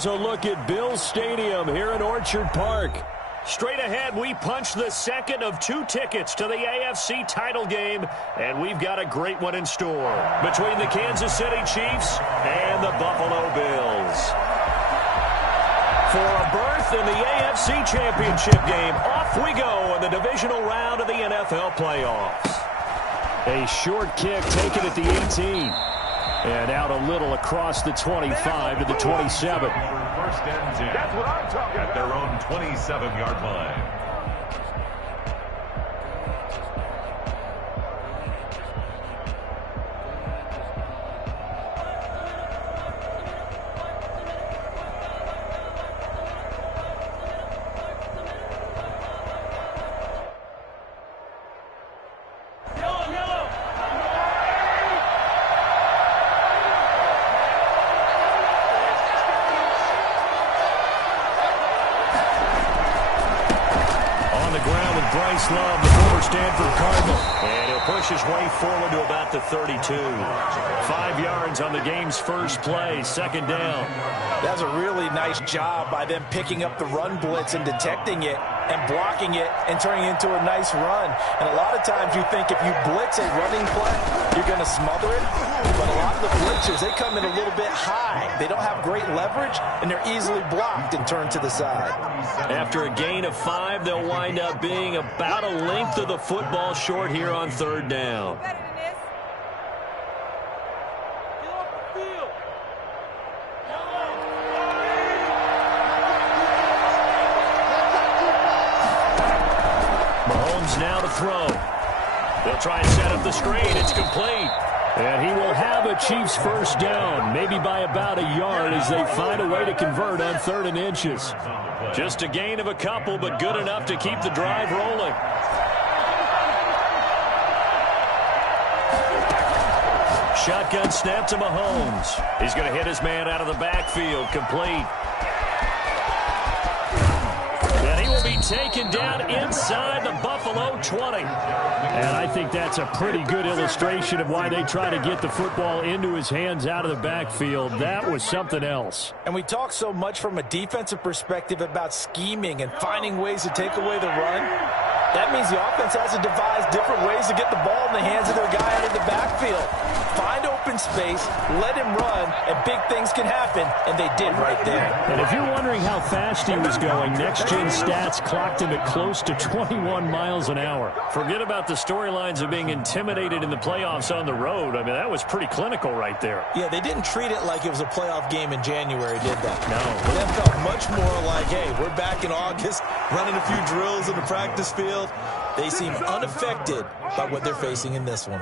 here's a look at Bills Stadium here in Orchard Park. Straight ahead, we punch the second of 2 tickets to the AFC title game, and we've got a great one in store between the Kansas City Chiefs and the Buffalo Bills. For a berth in the AFC Championship game, off we go in the divisional round of the NFL playoffs. A short kick taken at the 18. And out a little across the 25 to the 27. First and 10 at their own 27-yard line. Love, the former Stanford Cardinal. And he'll push his way forward to about the 32. 5 yards on the game's first play, second down. That's a really nice job by them picking up the run blitz and detecting it and blocking it and turning it into a nice run. And a lot of times you think if you blitz a running play, you're going to smother it. But a lot of the blitzers, they come in a little bit high. They don't have great leverage, and they're easily blocked and turned to the side. After a gain of 5, they'll wind up being about a length of the football short here on third down. Mahomes now to throw. They'll try and set up the screen. It's complete. And he will have a Chiefs first down, maybe by about a yard as they find a way to convert on 3rd and inches. Just a gain of a couple, but good enough to keep the drive rolling. Shotgun snap to Mahomes. He's going to hit his man out of the backfield, complete. And he will be taken down inside the Buffalo 20. And I think that's a pretty good illustration of why they try to get the football into his hands out of the backfield. That was something else. And we talk so much from a defensive perspective about scheming and finding ways to take away the run. That means the offense has to devise different ways to get the ball in the hands of their guy out of the backfield. Find open space, let him run, and big things can happen, and they did right there. And if you're wondering how fast he was going, Next Gen Stats clocked him at close to 21 miles an hour. Forget about the storylines of being intimidated in the playoffs on the road. I mean, that was pretty clinical right there. Yeah, they didn't treat it like it was a playoff game in January, did they? No. That felt much more like, hey, we're back in August, running a few drills in the practice field. They seem unaffected by what they're facing in this one.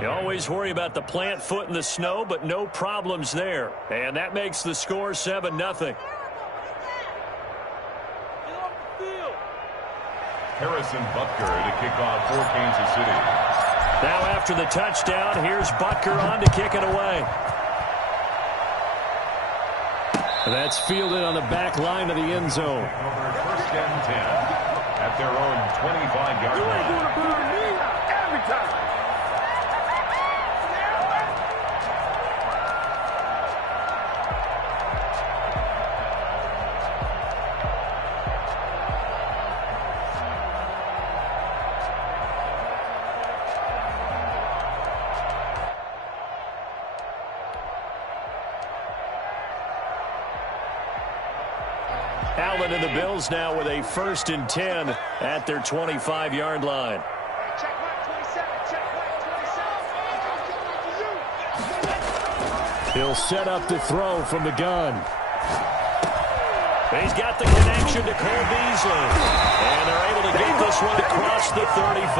You always worry about the plant foot in the snow, but no problems there. And that makes the score 7-0. Harrison Butker to kick off for Kansas City. Now after the touchdown, here's Butker on to kick it away. That's fielded on the back line of the end zone. First and 10 at their own 25-yard line. Every time. Allen and the Bills now with a 1st and 10 at their 25-yard line. He'll set up the throw from the gun. He's got the connection to Cole Beasley. And they're able to get this one across the 35.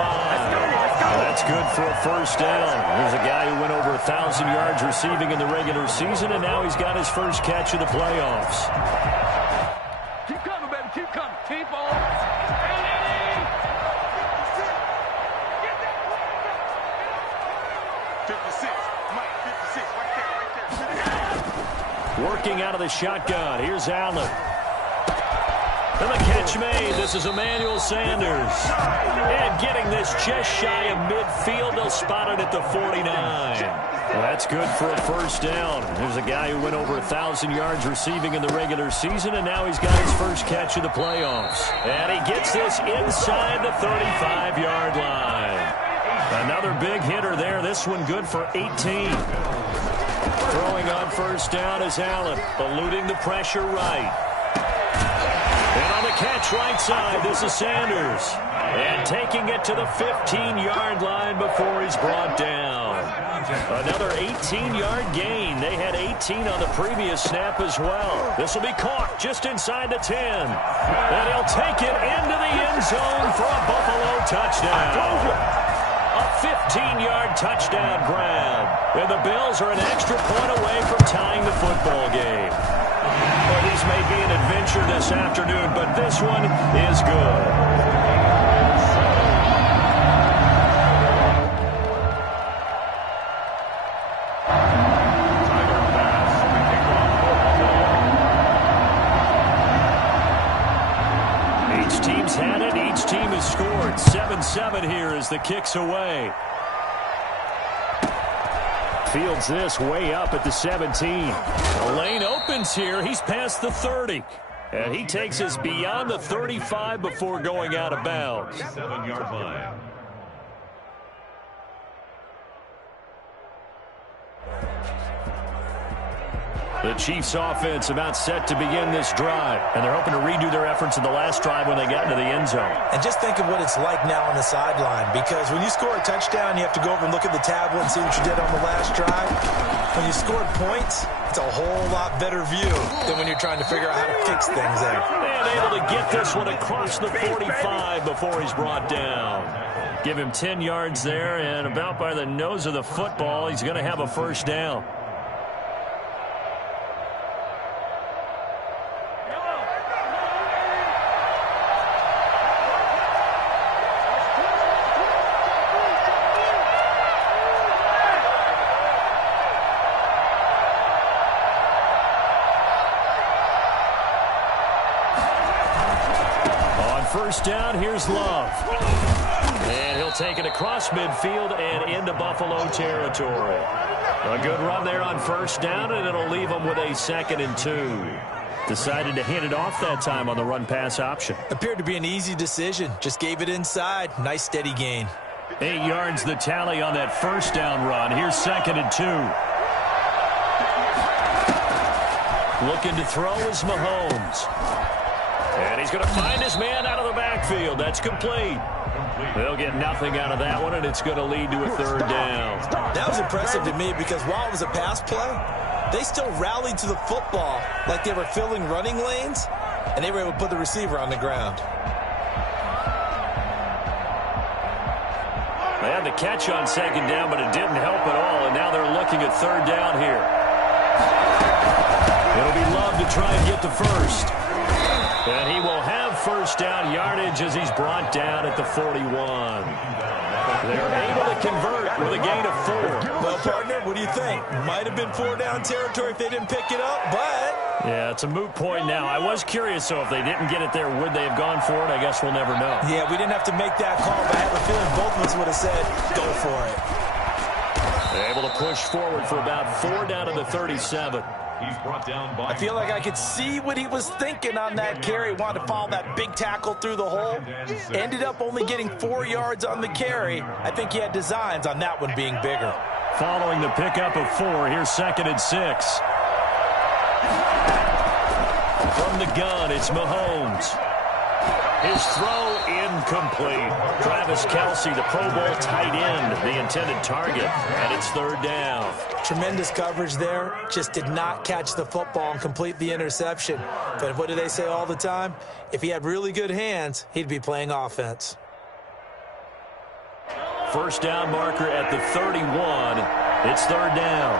That's good for a first down. Here's a guy who went over 1,000 yards receiving in the regular season, and now he's got his first catch of the playoffs. Keep coming, baby. Keep coming. Keep on. Working out of the shotgun. Here's Allen. And the catch made. This is Emmanuel Sanders. And getting this just shy of midfield. They'll spot it at the 49. Well, that's good for a first down. There's a guy who went over 1,000 yards receiving in the regular season, and now he's got his first catch of the playoffs. And he gets this inside the 35-yard line. Another big hitter there. This one good for 18. Throwing on first down is Allen, eluding the pressure right. And on the catch right side, this is Sanders. And taking it to the 15-yard line before he's brought down. Another 18-yard gain. They had 18 on the previous snap as well. This will be caught just inside the 10. And he'll take it into the end zone for a Buffalo touchdown. A 15-yard touchdown grab. And the Bills are an extra point away from tying the football game. Well, these may be an adventure this afternoon, but this one is good. Had it. Each team has scored. 7-7 here as the kick's away. Fields this way up at the 17. The lane opens here. He's past the 30. And he takes us beyond the 35 before going out of bounds. 7-yard line. The Chiefs offense about set to begin this drive. And they're hoping to redo their efforts in the last drive when they got into the end zone. And just think of what it's like now on the sideline. Because when you score a touchdown, you have to go over and look at the tablet and see what you did on the last drive. When you scored points, it's a whole lot better view than when you're trying to figure out how to fix things there. And able to get this one across the 45 before he's brought down. Give him 10 yards there, and about by the nose of the football, he's going to have a first down. First down, here's Love. And he'll take it across midfield and into Buffalo territory. A good run there on first down, and it'll leave them with a 2nd and 2. Decided to hand it off that time on the run-pass option. Appeared to be an easy decision. Just gave it inside. Nice steady gain. 8 yards the tally on that first down run. Here's 2nd and 2. Looking to throw is Mahomes. And he's going to find his man out of the backfield. That's complete. They'll get nothing out of that one, and it's going to lead to a 3rd down. That was impressive to me because while it was a pass play, they still rallied to the football like they were filling running lanes, and they were able to put the receiver on the ground. They had the catch on 2nd down, but it didn't help at all, and now they're looking at 3rd down here. It'll be Love to try and get the first. And he will have first down yardage as he's brought down at the 41. They're able to convert with a gain of 4. Well, partner, what do you think? Might have been 4-down territory if they didn't pick it up, but... Yeah, it's a moot point now. I was curious, so if they didn't get it there, would they have gone for it? I guess we'll never know. Yeah, we didn't have to make that call, but I have a feeling both of us would have said, go for it. They're able to push forward for about 4 down to the 37. He's brought down by... I feel like I could see what he was thinking on that carry. Wanted to follow that big tackle through the hole. Ended up only getting 4 yards on the carry. I think he had designs on that one being bigger. Following the pickup of 4, here's 2nd and 6. From the gun, it's Mahomes. His throw incomplete. Travis Kelce, the Pro Bowl tight end, the intended target, and it's 3rd down. Tremendous coverage there. Just did not catch the football and complete the interception. But what do they say all the time? If he had really good hands, he'd be playing offense. First down marker at the 31. It's 3rd down.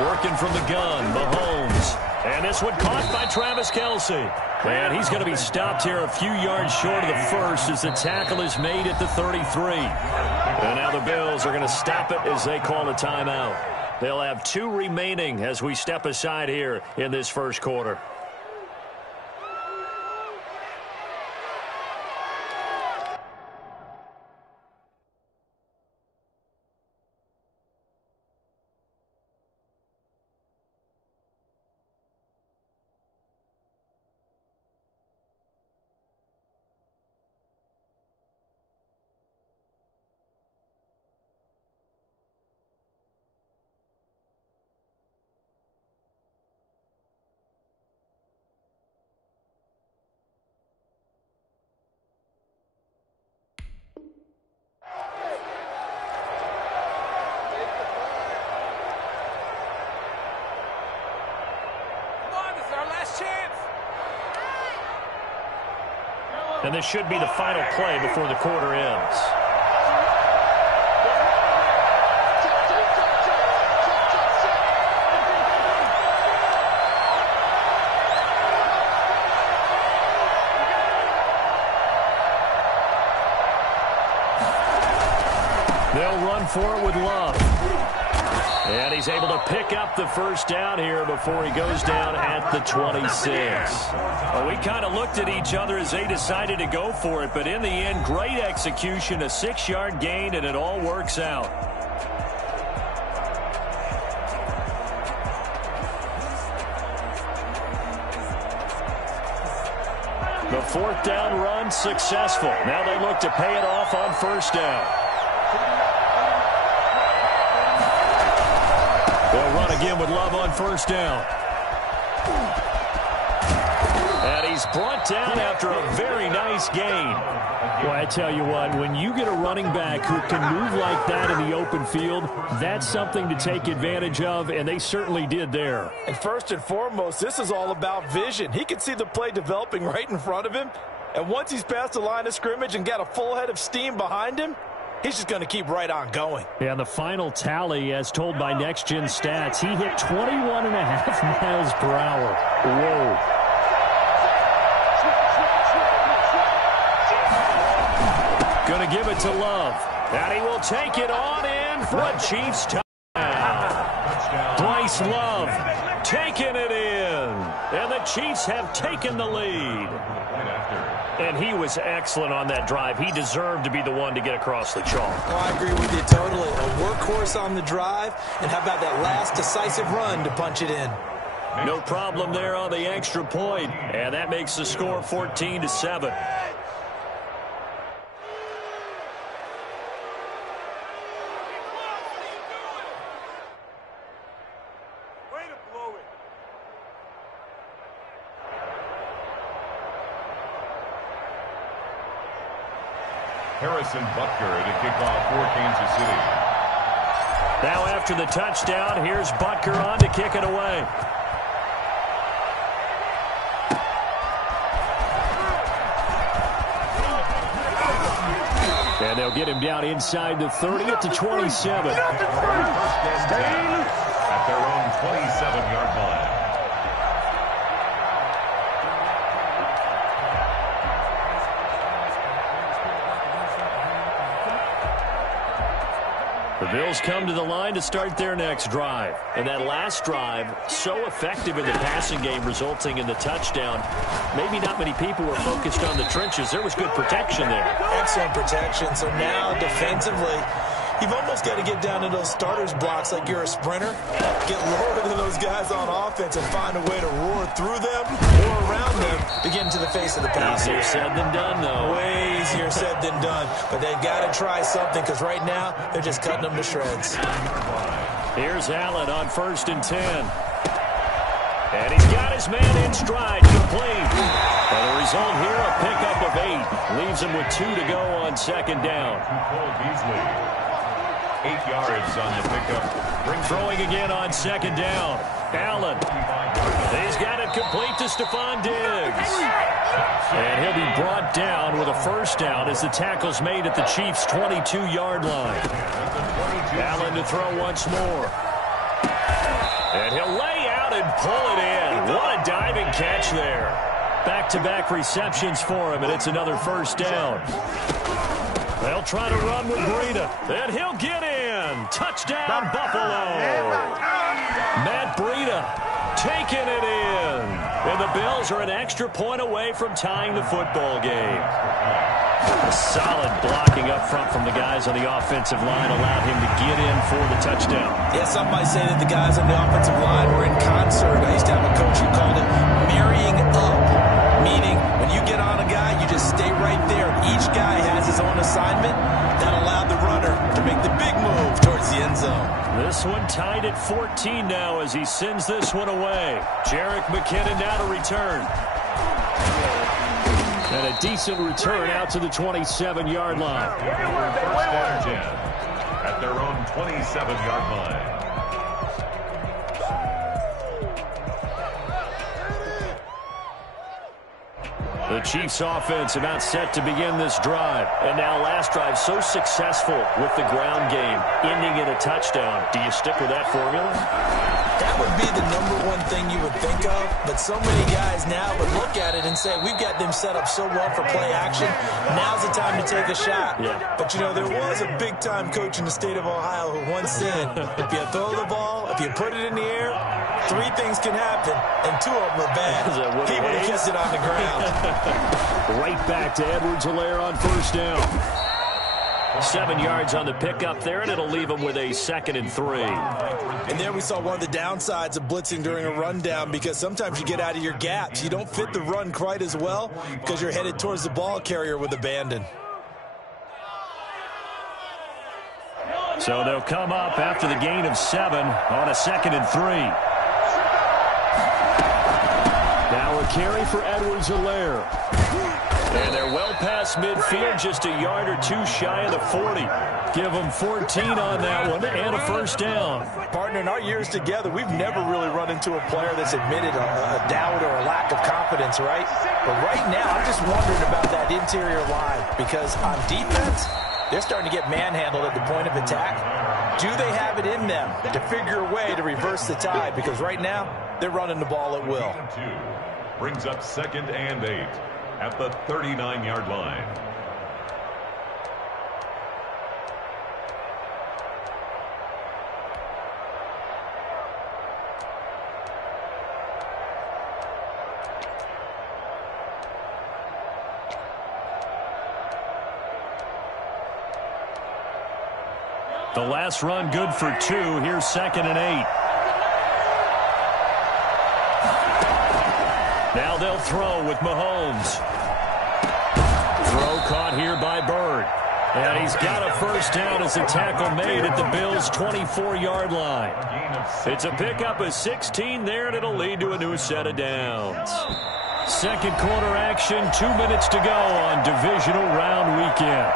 Working from the gun, Mahomes. And this one caught by Travis Kelce. And he's going to be stopped here a few yards short of the first as the tackle is made at the 33. And now the Bills are going to stop it as they call a timeout. They'll have 2 remaining as we step aside here in this first quarter. And this should be the final play before the quarter ends. They'll run for it with Love. And he's able to pick up the first down here before he goes down at the 26. Well, we kind of looked at each other as they decided to go for it, but in the end, great execution, a 6-yard gain, and it all works out. The fourth down run successful. Now they look to pay it off on first down. They'll run again with Love on first down. And he's brought down after a very nice gain. Well, I tell you what, when you get a running back who can move like that in the open field, that's something to take advantage of, and they certainly did there. And first and foremost, this is all about vision. He can see the play developing right in front of him, and once he's past the line of scrimmage and got a full head of steam behind him, he's just going to keep right on going. And the final tally, as told by Next Gen Stats, he hit 21.5 miles per hour. Whoa. Going to give it to Love. And he will take it on in for a Chiefs touchdown. Bryce Love taking it in. And the Chiefs have taken the lead. And he was excellent on that drive. He deserved to be the one to get across the chalk. Oh, I agree with you totally. A workhorse on the drive, and how about that last decisive run to punch it in? No problem there on the extra point. And that makes the score 14-7. Harrison Butker to kick off for Kansas City. Now after the touchdown, here's Butker on to kick it away. And they'll get him down inside the 30 at the 27. At their own 27-yard line. The Bills come to the line to start their next drive. And that last drive, so effective in the passing game, resulting in the touchdown. Maybe not many people were focused on the trenches. There was good protection there. Excellent protection. So now defensively, you've almost got to get down to those starters blocks like you're a sprinter. Get lower than those guys on offense and find a way to roar through them or around them to get into the face of the passer. Easier said than done, though. Way easier said than done. But they've got to try something because right now they're just cutting them to shreds. Here's Allen on 1st and 10. And he's got his man in stride, complete. And the result here, a pickup of 8. Leaves him with 2 to go on 2nd down. Cole Beasley. 8 yards on the pickup. Throwing again on 2nd down. Allen. He's got it complete to Stephon Diggs. And he'll be brought down with a first down as the tackle's made at the Chiefs' 22-yard line. Allen to throw once more. And he'll lay out and pull it in. What a diving catch there. Back-to-back receptions for him, and it's another first down. They'll try to run with Breida, and he'll get in. Touchdown, Buffalo. Matt Breida taking it in. And the Bills are an extra point away from tying the football game. A solid blocking up front from the guys on the offensive line allowed him to get in for the touchdown. Yeah, some might say that the guys on the offensive line were in concert. I used to have a coach who called it marrying up, meaning when you get on a guy, you just stay right there. Each guy has his own assignment. That allowed the runner to make the big move towards the end zone. This one tied at 14 now as he sends this one away. Jerick McKinnon now to return. And a decent return out to the 27-yard line. First and 10 at their own 27-yard line. The Chiefs offense about set to begin this drive. And now last drive so successful with the ground game, ending in a touchdown. Do you stick with that formula? That would be the #1 thing you would think of, but so many guys now would look at it and say, we've got them set up so well for play action, now's the time to take a shot. Yeah. But, you know, there was a big-time coach in the state of Ohio who once said, if you throw the ball, if you put it in the air, 3 things can happen, and 2 of them are bad. He would have kept it on the ground. Right back to Edwards-Helaire on first down. 7 yards on the pickup there, and it'll leave him with a 2nd and 3. And there we saw one of the downsides of blitzing during a rundown, because sometimes you get out of your gaps. You don't fit the run quite as well because you're headed towards the ball carrier with abandon. So they'll come up after the gain of 7 on a 2nd and 3. Now a carry for Edwards-Helaire. And they're well past midfield, just a yard or 2 shy of the 40. Give them 14 on that one and a first down. Partner, in our years together, we've never really run into a player that's admitted a doubt or a lack of confidence, right? But right now, I'm just wondering about that interior line, because on defense, they're starting to get manhandled at the point of attack. Do they have it in them to figure a way to reverse the tide? Because right now, they're running the ball at will. Brings up 2nd and 8 at the 39-yard line. The last run good for 2. Here's 2nd and 8. Now they'll throw with Mahomes. Throw caught here by Bird. And he's got a first down as a tackle made at the Bills' 24-yard line. It's a pickup of 16 there, and it'll lead to a new set of downs. Second quarter action, 2 minutes to go on divisional round weekend.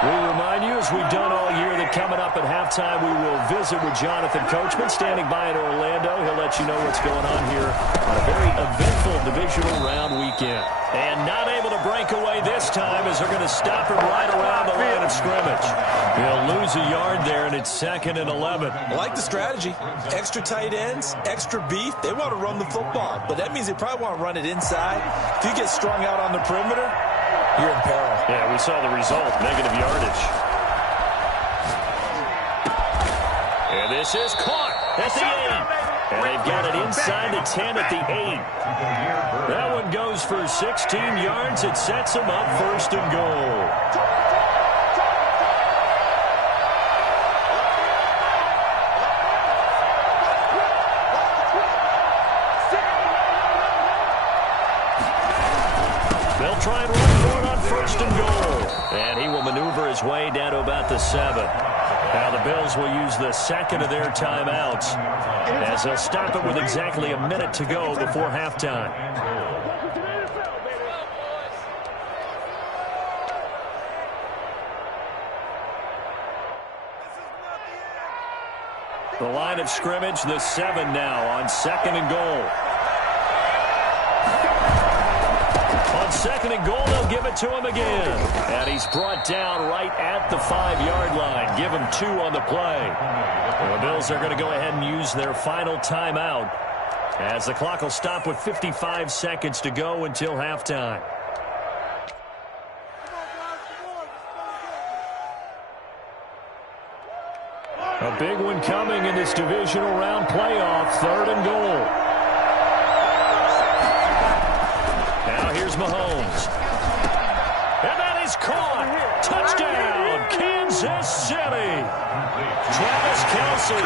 We remind you, as we've done all year, that coming up at halftime, we will visit with Jonathan Coachman, standing by in Orlando. He'll let you know what's going on here on a very eventful divisional round weekend. And not able to break away this time, as they're going to stop him right around the line of scrimmage. He'll lose a yard there, and it's 2nd and 11. I like the strategy. Extra tight ends, extra beef. They want to run the football, but that means they probably want to run it inside. If you get strung out on the perimeter, you're in peril. Yeah, we saw the result, negative yardage. And this is caught at the 8. And they've got it inside the 10 at the 8. That one goes for 16 yards. It sets them up 1st and goal. They'll try and run for it on 1st and goal. And he will maneuver his way down to about the 7. Now the Bills will use the 2nd of their timeouts, as they'll stop it with exactly a minute to go before halftime. The line of scrimmage, the 7 now on 2nd and goal. On 2nd and goal, they'll give it to him again. And he's brought down right at the 5-yard line. Give him 2 on the play. And the Bills are going to go ahead and use their final timeout, as the clock will stop with 55 seconds to go until halftime. A big one coming in this divisional round playoff, 3rd and goal. Now here's Mahomes. And that is caught. Touchdown, Kansas City. Travis Kelce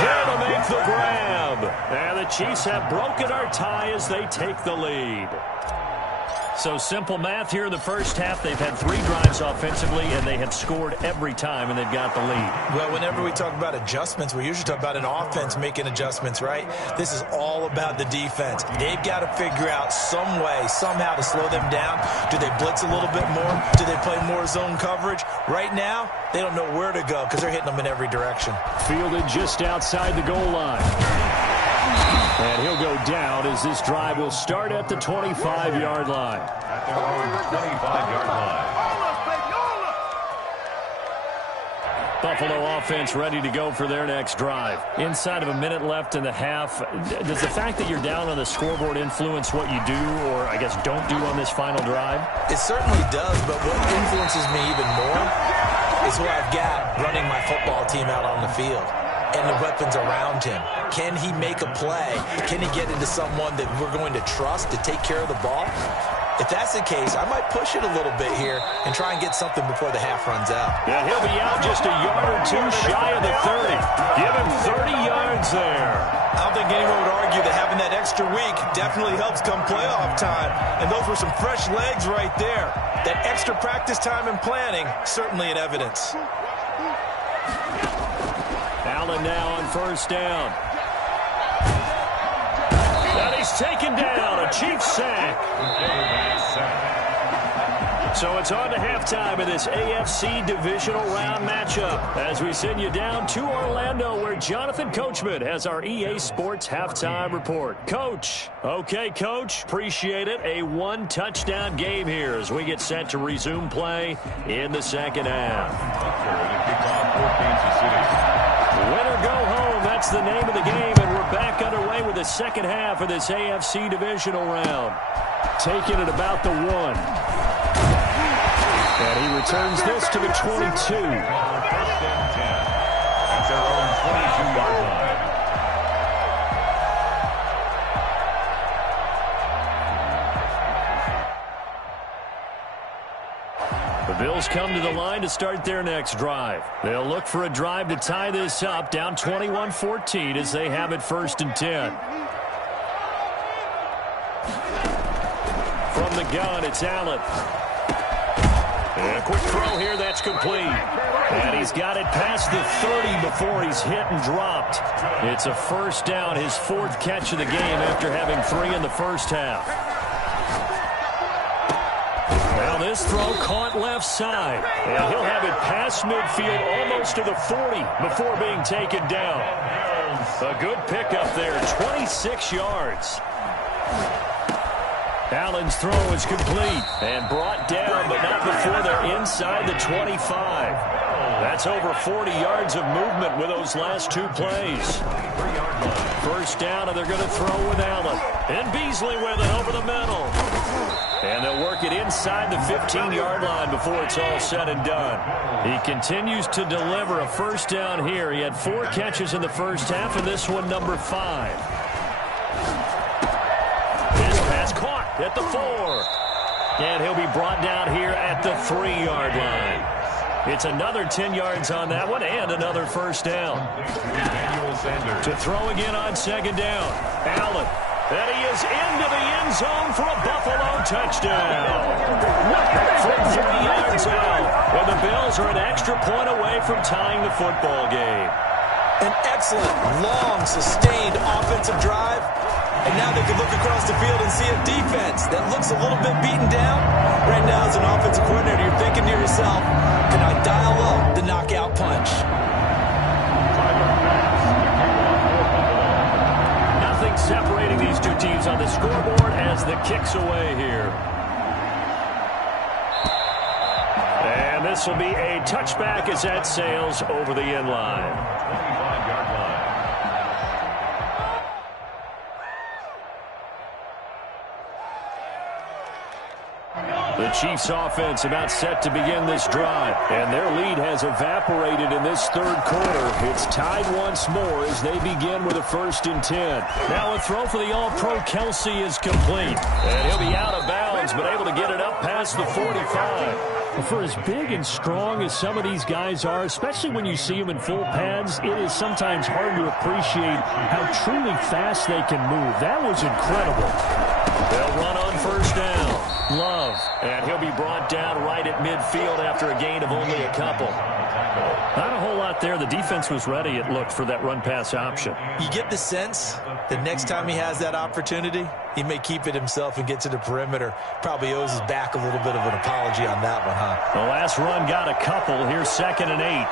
there to make the grab. And the Chiefs have broken our tie as they take the lead. So simple math here in the first half. They've had 3 drives offensively, and they have scored every time, and they've got the lead. Well, whenever we talk about adjustments, we usually talk about an offense making adjustments, right? This is all about the defense. They've got to figure out some way, somehow to slow them down. Do they blitz a little bit more? Do they play more zone coverage? Right now, they don't know where to go because they're hitting them in every direction. Fielded just outside the goal line. And he'll go down as this drive will start at the 25-yard line. At their own 25-yard line. Buffalo offense ready to go for their next drive. Inside of a minute left in the half, does the fact that you're down on the scoreboard influence what you do, or I guess don't do on this final drive? It certainly does, but what influences me even more is who I've got running my football team out on the field and the weapons around him. Can he make a play? Can he get into someone that we're going to trust to take care of the ball? If that's the case, I might push it a little bit here and try and get something before the half runs out. Yeah, he'll be out just a yard or two shy of the 30. Give him 30 yards there. I don't think anyone would argue that having that extra week definitely helps come playoff time. And those were some fresh legs right there. That extra practice time and planning, certainly in evidence. Allen now on first down. And he's taken down, a Chiefs sack. So it's on to halftime of this AFC divisional round matchup as we send you down to Orlando where Jonathan Coachman has our EA Sports halftime report. Coach. Okay, Coach. Appreciate it. A one-touchdown game here as we get set to resume play in the second half. Win or go home, that's the name of the game, and we're back underway with the second half of this AFC divisional round. Taking it about the 1. And he returns this to the 22. First and 10 at their own 22-yard line. The Bills come to the line to start their next drive. They'll look for a drive to tie this up, down 21-14 as they have it first and 10. From the gun, it's Allen. And a quick throw here, that's complete. And he's got it past the 30 before he's hit and dropped. It's a first down, his 4th catch of the game after having 3 in the first half. Now this throw caught left side. And he'll have it past midfield almost to the 40 before being taken down. A good pickup there, 26 yards. Allen's throw is complete and brought down, but not before they're inside the 25. That's over 40 yards of movement with those last 2 plays. First down, and they're going to throw with Allen. And Beasley with it over the middle. And they'll work it inside the 15-yard line before it's all said and done. He continues to deliver a first down here. He had 4 catches in the first half, and this one number 5. His pass caught at the 4. And he'll be brought down here at the 3-yard line. It's another 10 yards on that one and another first down. To throw again on second down. Allen. And he is into the end zone for a Buffalo touchdown. From 3 yards out. And the Bills are an extra point away from tying the football game. An excellent, long, sustained offensive drive. And now they can look across the field and see a defense that looks a little bit beaten down. Right now, as an offensive coordinator, you're thinking to yourself, can I dial up the knockout punch? Nothing separating these two teams on the scoreboard as the kick's away here. And this will be a touchback as that sails over the end line. 25-yard line. The Chiefs offense about set to begin this drive, and their lead has evaporated in this third quarter. It's tied once more as they begin with a 1st and 10. Now a throw for the All-Pro Kelce is complete, and he'll be out of bounds, but able to get it up past the 45. For as big and strong as some of these guys are, especially when you see them in full pads, it is sometimes hard to appreciate how truly fast they can move. That was incredible. They'll run on first down. Love, and he'll be brought down right at midfield after a gain of only a couple. Not a whole lot there. The defense was ready, it looked, for that run-pass option. You get the sense that next time he has that opportunity, he may keep it himself and get to the perimeter. Probably owes his back a little bit of an apology on that one, huh? The last run got a couple. Here's 2nd and 8.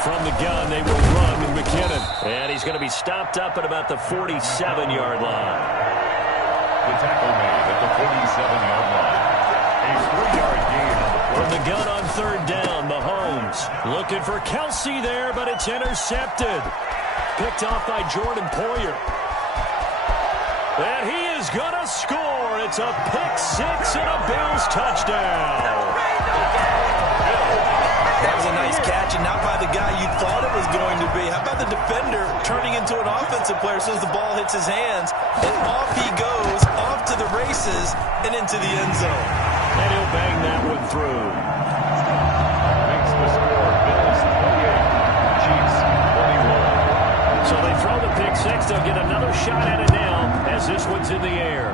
From the gun, they will run with McKinnon. And he's going to be stopped up at about the 47-yard line. The tackle made at the 47-yard line. A 3-yard gain on the play. From the gun on third down, Mahomes looking for Kelsey there, but it's intercepted. Picked off by Jordan Poyer. And he is going to score. It's a pick six and a Bills touchdown. That was a nice catch, and not by the guy you thought it was going to be. How about the defender turning into an offensive player as soon as the ball hits his hands? And off he goes, off to the races, and into the end zone. And he'll bang that one through. Makes the score. Bills 28, Chiefs 21. So they throw the pick six. They'll get another shot at it now as this one's in the air.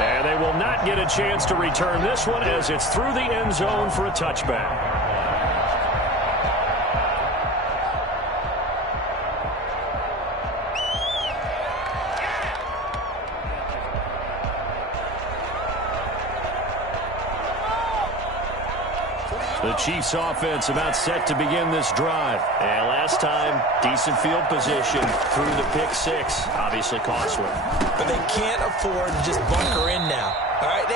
And they will not get a chance to return this one as it's through the end zone for a touchback. The Chiefs offense about set to begin this drive. And last time, decent field position through the pick six. Obviously costly. But they can't afford to just bunker in now. All right,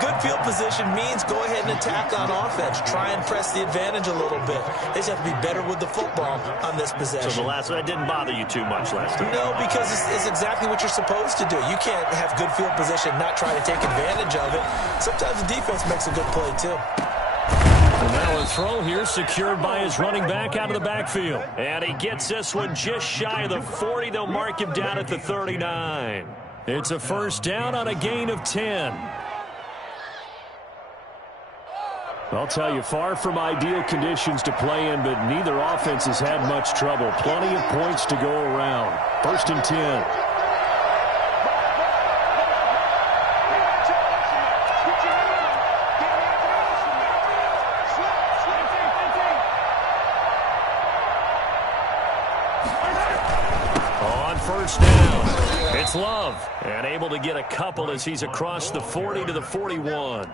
good field position means go ahead and attack on offense. Try and press the advantage a little bit. They just have to be better with the football on this possession. So the last one, that didn't bother you too much last time? No, because it's exactly what you're supposed to do. You can't have good field position and not try to take advantage of it. Sometimes the defense makes a good play, too. And now a throw here secured by his running back out of the backfield. And he gets this one just shy of the 40. They'll mark him down at the 39. It's a first down on a gain of 10. I'll tell you, far from ideal conditions to play in, but neither offense has had much trouble. Plenty of points to go around. First and 10. First down. It's Love. And able to get a couple as he's across the 40 to the 41.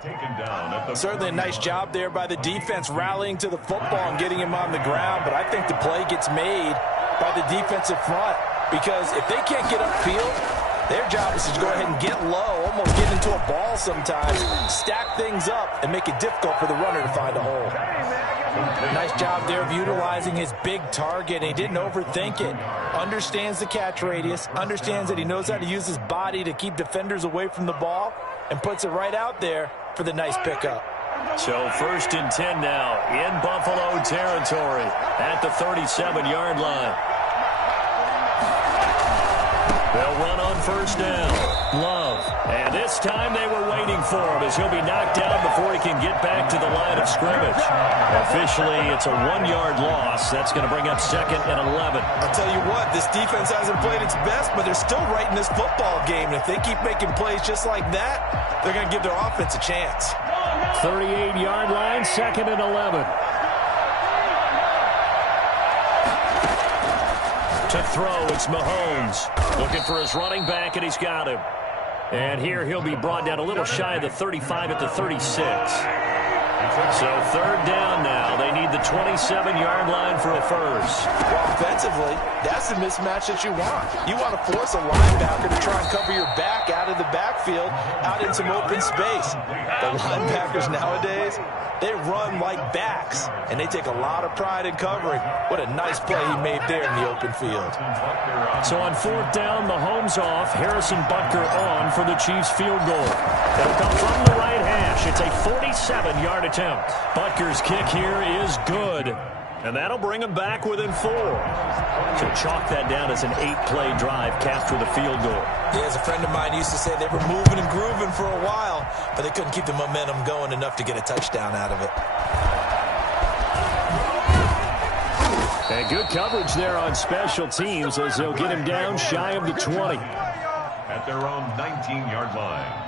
Certainly a nice job there by the defense rallying to the football and getting him on the ground. But I think the play gets made by the defensive front. Because if they can't get upfield, their job is to go ahead and get low, almost get into a ball sometimes, stack things up, and make it difficult for the runner to find a hole. Nice job there of utilizing his big target. He didn't overthink it. Understands the catch radius. Understands that he knows how to use his body to keep defenders away from the ball. And puts it right out there for the nice pickup. So first and 10 now in Buffalo territory at the 37-yard line. They'll run on first down. Love. And this time they were waiting for him as he'll be knocked down before he can get back to the line of scrimmage. Officially, it's a 1-yard loss. That's going to bring up second and 11. I'll tell you what, this defense hasn't played its best, but they're still right in this football game. And if they keep making plays just like that, they're going to give their offense a chance. 38-yard line, second and 11. To throw, it's Mahomes. Looking for his running back, and he's got him. And here he'll be brought down a little shy of the 35 at the 36. So third down now. They need the 27-yard line for a first. Offensively, that's the mismatch that you want. You want to force a linebacker to try and cover your back out of the backfield, out in some open space. The linebackers nowadays, they run like backs, and they take a lot of pride in covering. What a nice play he made there in the open field. So on fourth down, Mahomes off, Harrison Butker on for the Chiefs field goal. It'll come from the right hash. It's a 47-yard attempt. Butker's kick here is good, and that'll bring him back within 4. So chalk that down as an 8-play drive, capture the field goal. Yeah, as a friend of mine used to say, they were moving and grooving for a while, but they couldn't keep the momentum going enough to get a touchdown out of it. And good coverage there on special teams as they'll get him down shy of the 20. At their own 19-yard line.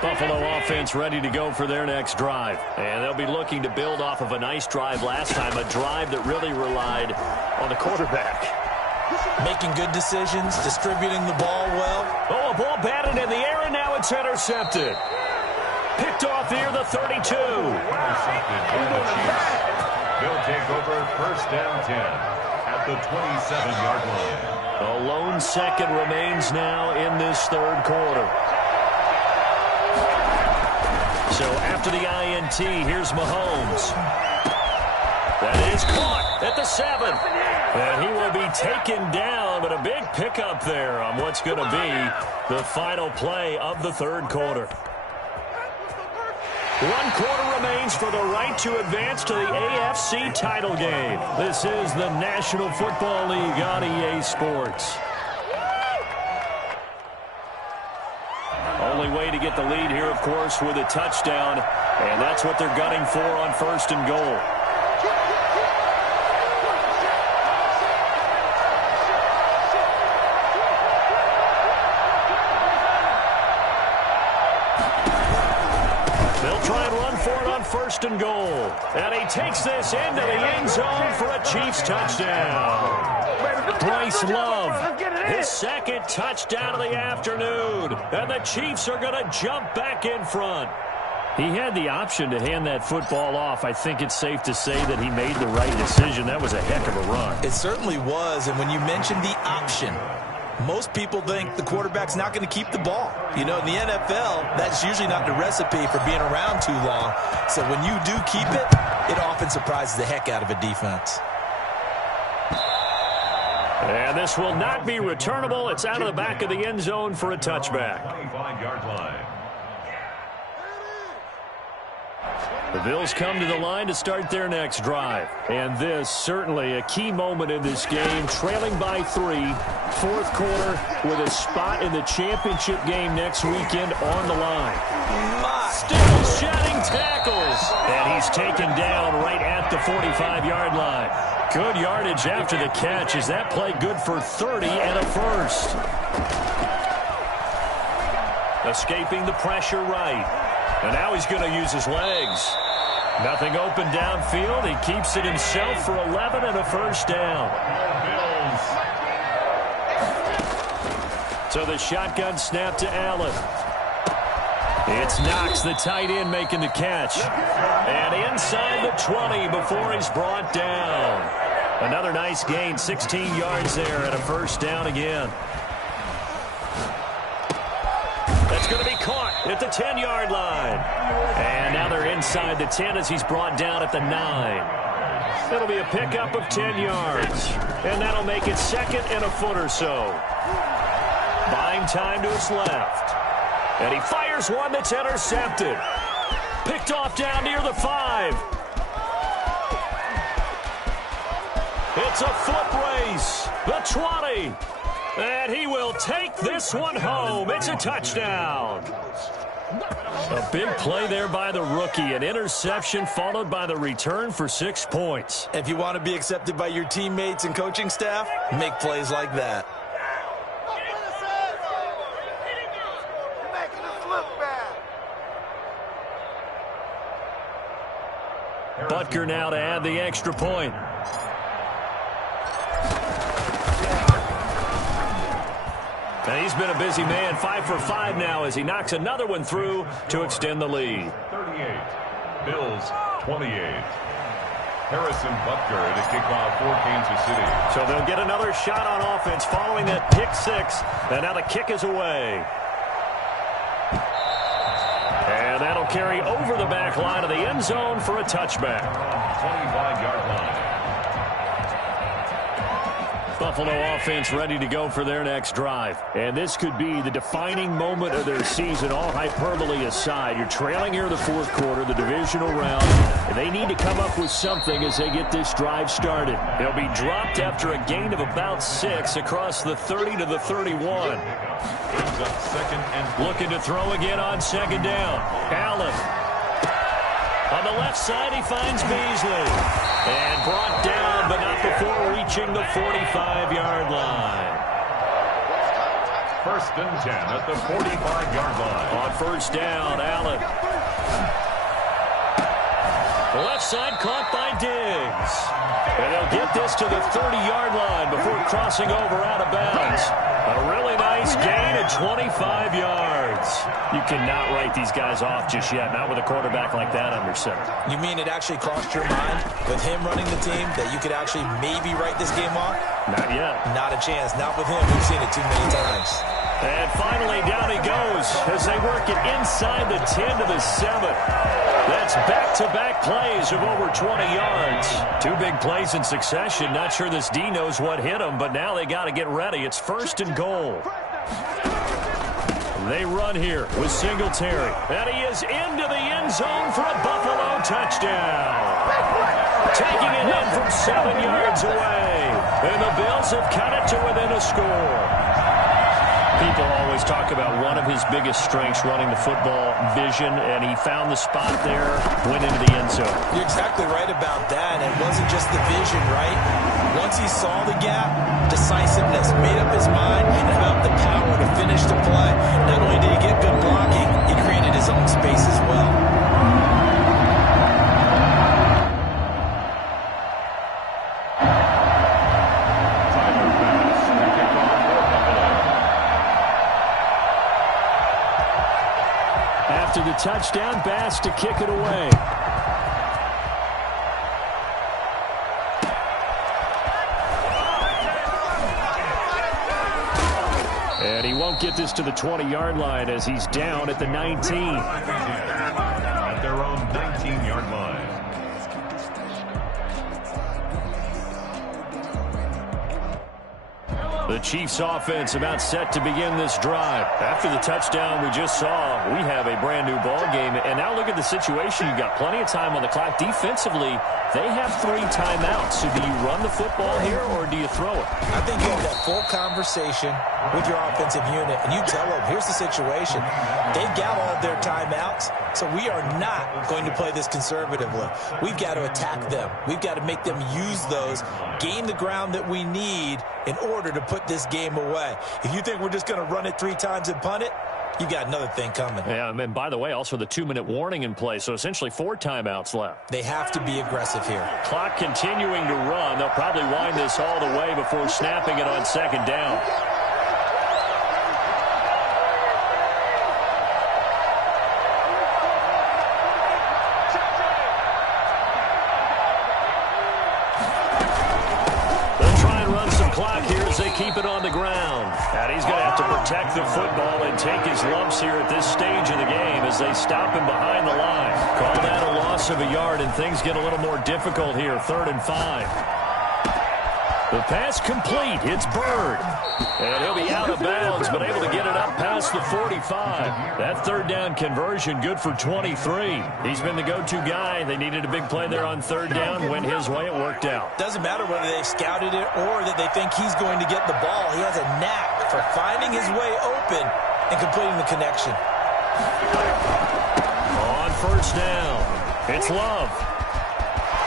Buffalo offense ready to go for their next drive. And they'll be looking to build off of a nice drive last time, a drive that really relied on the quarterback. Making good decisions, distributing the ball well. Oh, a ball batted in the air, and now it's intercepted. Picked off near the 32. Intercepted by the Chiefs. They'll take over first and 10 at the 27-yard line. A lone second remains now in this third quarter. So after the INT, here's Mahomes. That is caught at the 7. And he will be taken down, but a big pickup there on what's going to be the final play of the third quarter. 1 quarter remains for the right to advance to the AFC title game. This is the National Football League on EA Sports. Only way to get the lead here, of course, with a touchdown, and that's what they're gunning for on first and goal. They'll try and run for it on first and goal. And he takes this into the end zone for a Chiefs touchdown. Bryce Love, his second touchdown of the afternoon. And the Chiefs are going to jump back in front. He had the option to hand that football off. I think it's safe to say that he made the right decision. That was a heck of a run. It certainly was. And when you mentioned the option, most people think the quarterback's not going to keep the ball. You know, in the NFL, that's usually not the recipe for being around too long. So when you do keep it, it often surprises the heck out of a defense. And this will not be returnable. It's out of the back of the end zone for a touchback. 25-yard line. The Bills come to the line to start their next drive. And this, certainly a key moment in this game, trailing by 3, fourth quarter, with a spot in the championship game next weekend on the line. Still shedding tackles. And he's taken down right at the 45-yard line. Good yardage after the catch. Is that play good for 30 and a first? Escaping the pressure right. And now he's going to use his legs. Nothing open downfield. He keeps it himself for 11 and a first down. So the shotgun snap to Allen. It's Knox, the tight end, making the catch. And inside the 20 before he's brought down. Another nice gain, 16 yards there and a first down again. That's going to be caught at the 10-yard line. And now they're inside the 10 as he's brought down at the 9. It'll be a pickup of 10 yards. And that'll make it second and a foot or so. Buying time to his left. And he fires one that's intercepted. Picked off down near the 5. It's a foot race. The 20. And he will take this one home. It's a touchdown. A big play there by the rookie. An interception followed by the return for 6 points. If you want to be accepted by your teammates and coaching staff, make plays like that. Butker now to add the extra point. And he's been a busy man, 5 for 5 now as he knocks another one through to extend the lead. 38, Bills 28. Harrison Butker to kick off for Kansas City. So they'll get another shot on offense following that pick 6. And now the kick is away. And that'll carry over the back line of the end zone for a touchback. 25-yard line. Buffalo offense ready to go for their next drive. And this could be the defining moment of their season, all hyperbole aside. You're trailing here in the fourth quarter, the divisional round, and they need to come up with something as they get this drive started. They'll be dropped after a gain of about 6 across the 30 to the 31. Looking to throw again on second down. Allen. On the left side, he finds Beasley. And brought down, but not before reaching the 45-yard line. First and 10 at the 45-yard line. On first down, Allen. Left side caught by Diggs. And they'll get this to the 30-yard line before crossing over out of bounds. A really nice gain of 25 yards. You cannot write these guys off just yet, not with a quarterback like that under center. You mean it actually crossed your mind with him running the team that you could actually maybe write this game off? Not yet. Not a chance. Not with him. We've seen it too many times. And finally, down he goes as they work it inside the 10 to the 7. That's back-to-back plays of over 20 yards. Two big plays in succession. Not sure this D knows what hit him, but now they got to get ready. It's 1st and goal. They run here with Singletary. And he is into the end zone for a Buffalo touchdown. Taking it in from 7 yards away. And the Bills have cut it to within a score. People always talk about one of his biggest strengths running the football, vision, and he found the spot there, went into the end zone. You're exactly right about that. It wasn't just the vision, right? Once he saw the gap, decisiveness, made up his mind, and had the power to finish the play. Not only did he get good blocking, he created his own space as well. After the touchdown, Bass to kick it away. And he won't get this to the 20-yard line as he's down at the 19. At their own 19-yard line. The Chiefs offense about set to begin this drive. After the touchdown we just saw, we have a brand new ball game. And now look at the situation. You've got plenty of time on the clock. Defensively, they have 3 timeouts. So do you run the football here or do you throw it? I think you have that full conversation with your offensive unit, and you tell them, here's the situation. They've got all of their timeouts, so we are not going to play this conservatively. We've got to attack them. We've got to make them use those, gain the ground that we need in order to put this game away. If you think we're just going to run it 3 times and punt it, you've got another thing coming. Yeah, and by the way, also the 2-minute warning in play, so essentially 4 timeouts left. They have to be aggressive here. Clock continuing to run. They'll probably wind this all the way before snapping it on 2nd down. Keep it on the ground. And he's going to have to protect the football and take his lumps here at this stage of the game as they stop him behind the line. Call that a loss of a yard, and things get a little more difficult here. 3rd and 5. The pass complete. It's Bird. And he'll be out of bounds, but able to get it up past the 45. That 3rd down conversion good for 23. He's been the go-to guy. They needed a big play there on 3rd down. Went his way. It worked out. Doesn't matter whether they've scouted it or that they think he's going to get the ball. He has a knack for finding his way open and completing the connection. On 1st down, it's Love.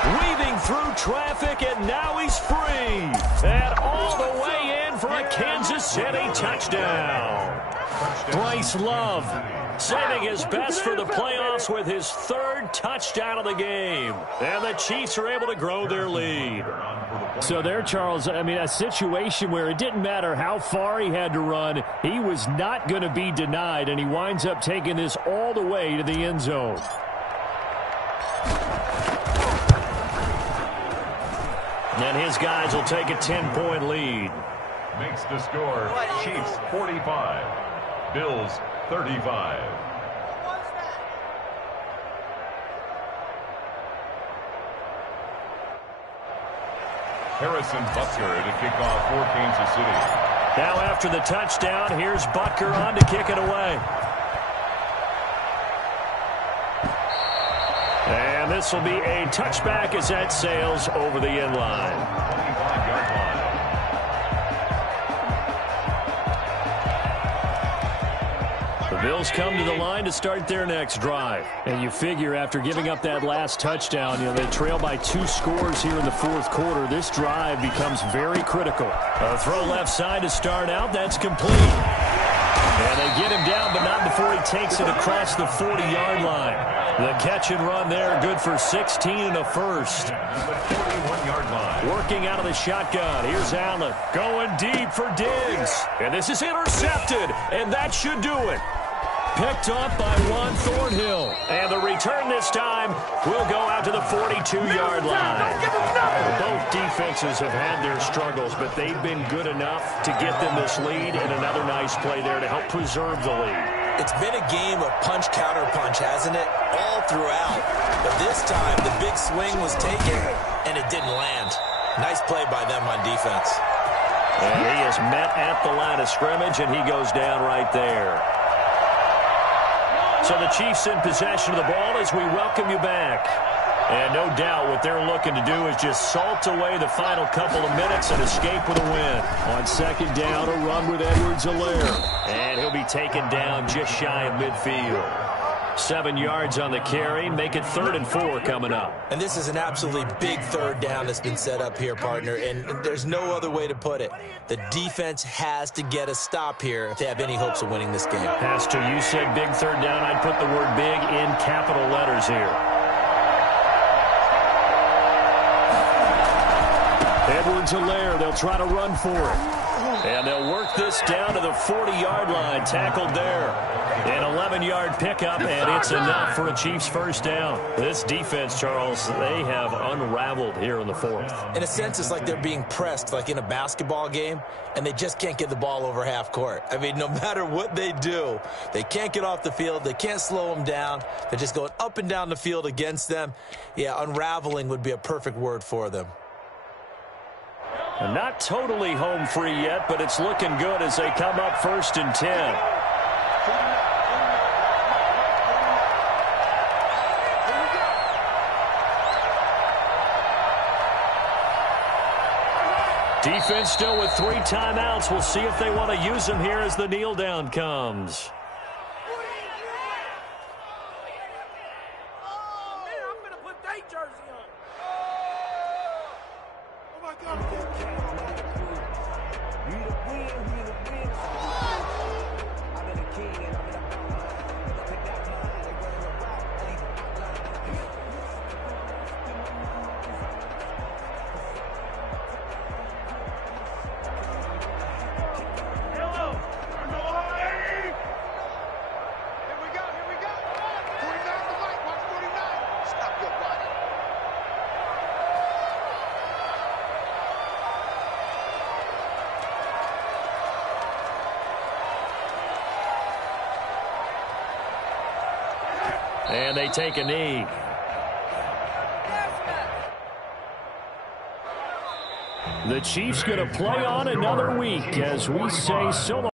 Weaving through traffic, and now he's free. And all the way in for a Kansas City touchdown. Bryce Love saving his best for the playoffs with his 3rd touchdown of the game. And the Chiefs are able to grow their lead. So there, Charles, I mean, a situation where it didn't matter how far he had to run. He was not going to be denied, and he winds up taking this all the way to the end zone. And his guys will take a 10-point lead. Makes the score Chiefs 45, Bills 35. Harrison Butker to kick off for Kansas City. Now after the touchdown, here's Butker on to kick it away. And this will be a touchback as that sails over the end line. 25-yard line. The Bills come to the line to start their next drive. And you figure after giving up that last touchdown, they trail by 2 scores here in the 4th quarter. This drive becomes very critical. A throw left side to start out. That's complete. And they get him down, but not before he takes it across the 40-yard line. The catch and run there, good for 16 and a first. The 41-yard line. Working out of the shotgun. Here's Allen going deep for Diggs. And this is intercepted, and that should do it. Picked up by Juan Thornhill. And the return this time will go out to the 42-yard line. Both defenses have had their struggles, but they've been good enough to get them this lead, and another nice play there to help preserve the lead. It's been a game of punch-counter-punch, hasn't it? All throughout. But this time, the big swing was taken, and it didn't land. Nice play by them on defense. And he is met at the line of scrimmage, and he goes down right there. So the Chiefs in possession of the ball as we welcome you back. And no doubt what they're looking to do is just salt away the final couple of minutes and escape with a win. On second down, a run with Edwards-Helaire. And he'll be taken down just shy of midfield. 7 yards on the carry. Make it 3rd and 4 coming up. And this is an absolutely big third down that's been set up here, partner. And there's no other way to put it. The defense has to get a stop here if they have any hopes of winning this game. Has to. You said big third down. I'd put the word big in capital letters here. Edwards-Helaire, they'll try to run for it. And they'll work this down to the 40-yard line, tackled there. An 11-yard pickup, and it's enough for a Chiefs first down. This defense, Charles, they have unraveled here in the fourth. In a sense, it's like they're being pressed, like in a basketball game, and they just can't get the ball over half court. I mean, no matter what they do, they can't get off the field. They can't slow them down. They're just going up and down the field against them. Yeah, unraveling would be a perfect word for them. And not totally home free yet, but it's looking good as they come up 1st and 10. Defense still with 3 timeouts. We'll see if they want to use them here as the kneel down comes. And they take a knee. The Chiefs going to play on another week as we say so long.